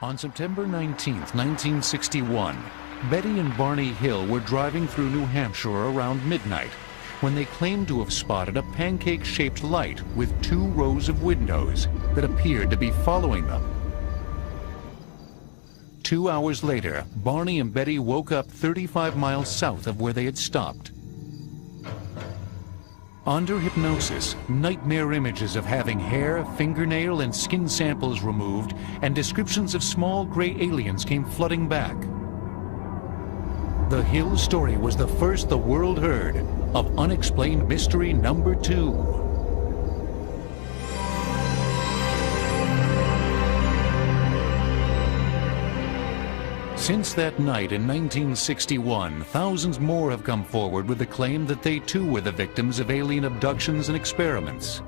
On September 19, 1961, Betty and Barney Hill were driving through New Hampshire around midnight when they claimed to have spotted a pancake-shaped light with 2 rows of windows that appeared to be following them. 2 hours later, Barney and Betty woke up 35 miles south of where they had stopped. Under hypnosis, nightmare images of having hair, fingernail, and skin samples removed and descriptions of small gray aliens came flooding back. The Hill story was the first the world heard of unexplained mystery number 2. Since that night in 1961, thousands more have come forward with the claim that they too were the victims of alien abductions and experiments.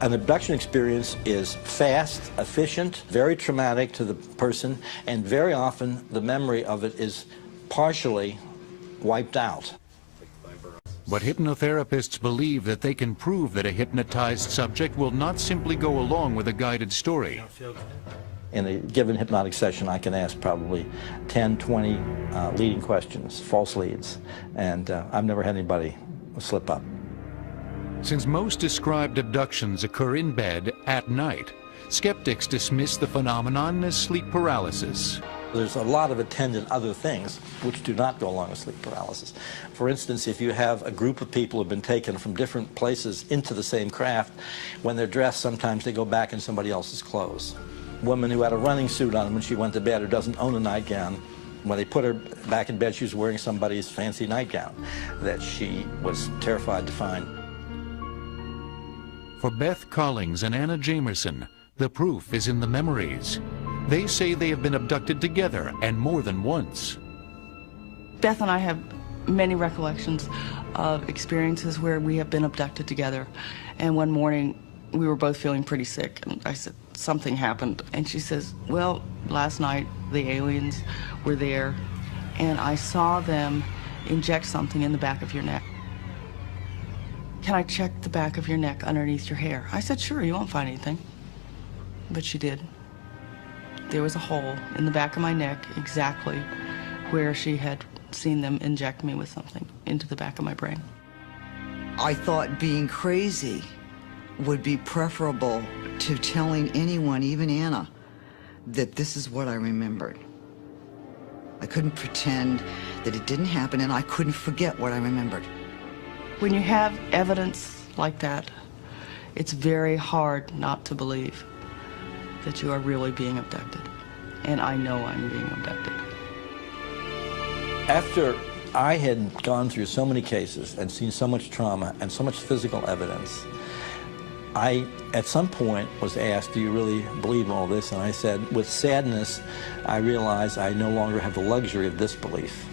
An abduction experience is fast, efficient, very traumatic to the person, and very often the memory of it is partially wiped out. But hypnotherapists believe that they can prove that a hypnotized subject will not simply go along with a guided story. In a given hypnotic session, I can ask probably 10, 20 leading questions, false leads, and I've never had anybody slip up. Since most described abductions occur in bed at night, skeptics dismiss the phenomenon as sleep paralysis. There's a lot of attendant other things which do not go along with sleep paralysis. For instance, if you have a group of people who have been taken from different places into the same craft, when they're dressed, sometimes they go back in somebody else's clothes. Woman who had a running suit on when she went to bed, who doesn't own a nightgown, when they put her back in bed, she was wearing somebody's fancy nightgown that she was terrified to find. For Beth Collings and Anna Jamerson, the proof is in the memories. They say they have been abducted together, and more than once. Beth and I have many recollections of experiences where we have been abducted together. And one morning, we were both feeling pretty sick, and I said, something happened. And she says, well, last night the aliens were there, and I saw them inject something in the back of your neck. Can I check the back of your neck underneath your hair? I said, sure, you won't find anything. But she did. There was a hole in the back of my neck, exactly where she had seen them inject me with something into the back of my brain. I thought being crazy would be preferable to telling anyone, even Anna, that this is what I remembered. I couldn't pretend that it didn't happen, and I couldn't forget what I remembered. When you have evidence like that, it's very hard not to believe that you are really being abducted. And I know I'm being abducted. After I had gone through so many cases and seen so much trauma and so much physical evidence, I, at some point, was asked, do you really believe in all this? And I said, with sadness, I realize I no longer have the luxury of this belief.